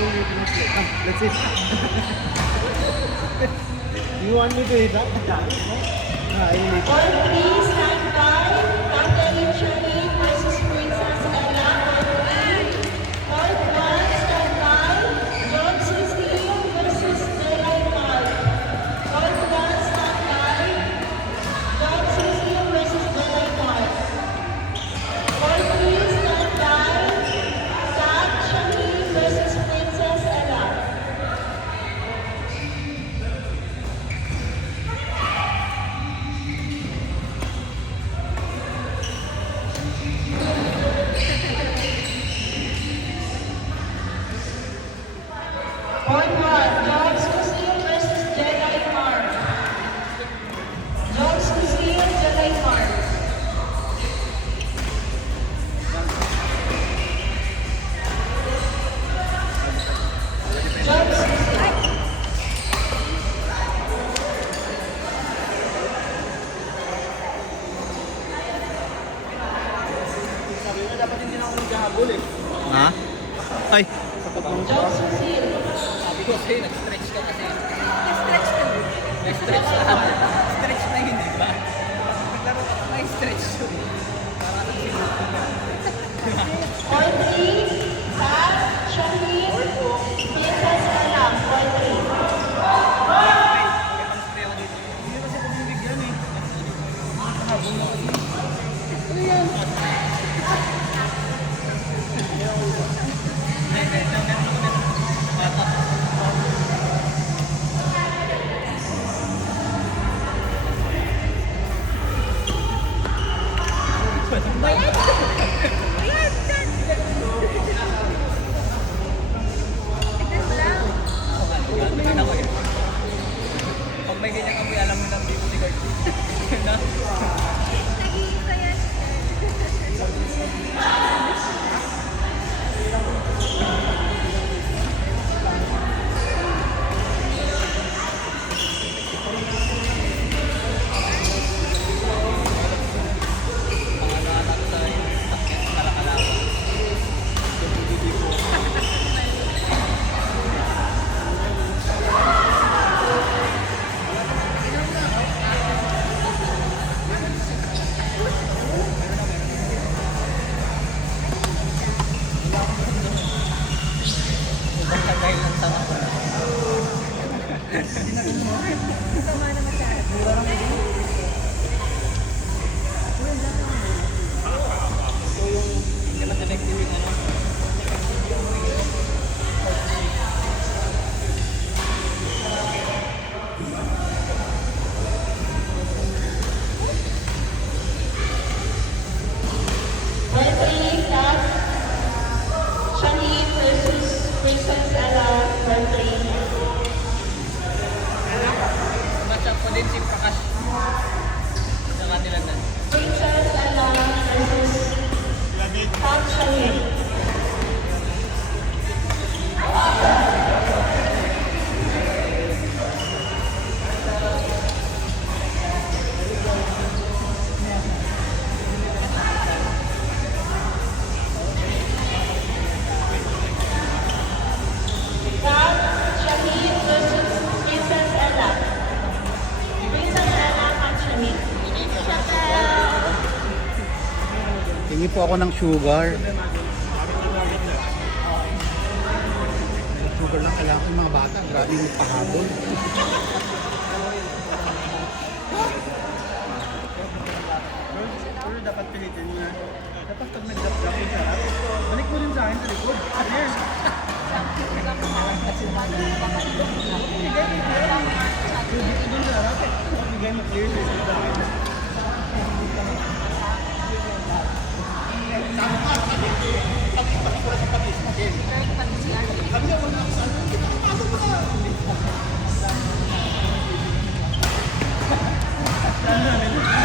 Let's eat. You want me to eat that? I will eat. All three stand by. Dr. Shani versus Princess Ella. All one stand by. John Cecilio versus Delay Mal. All one stand by. John Cecilio versus Delay Mal. All three stand by. Zach Shani versus Princess Ella. Point one, Jones Castile versus Jedi Farm. Jones Castile, Jedi Farm. Jones Castile. Sabi mo, dapat hindi na ako maghahabol eh. Ha? Ay! Jones Castile. Sabi ko sa'yo, nag-stretch ka kasi. Nag-stretch ka. Stretch na yun, di ba? Naglaro ka na stretch. Para sa Point three, Zach, Shani, Princess Ella. Point three. Hindi kasi pagbibigyan eh. Pag may ganyan amoy, alam mo lang dito si Gart. Na? Mga nakatako sa sakit, kalakalawa. Basta dahil lang sa ako. Hindi naman effective yung ano. Point three, Zach, Shani versus Princess Ella. Point three. Matchup ko din si Prakash sa kanila na. Princess Ella versus Zach Shani. Zach Shani versus Princess Ella. Princess Ella at Shani. Hingi po ako ng sugar. Sugar lang kailangan ko yung mga bata. Grabe yung pahabol. Pero dapat pilitin mo na. Dapat pag nag-drop yung sarap, balik mo rin sa akin sa likod. Yes. Dito dun sa harap. Bigay mo clear sa isang. Ano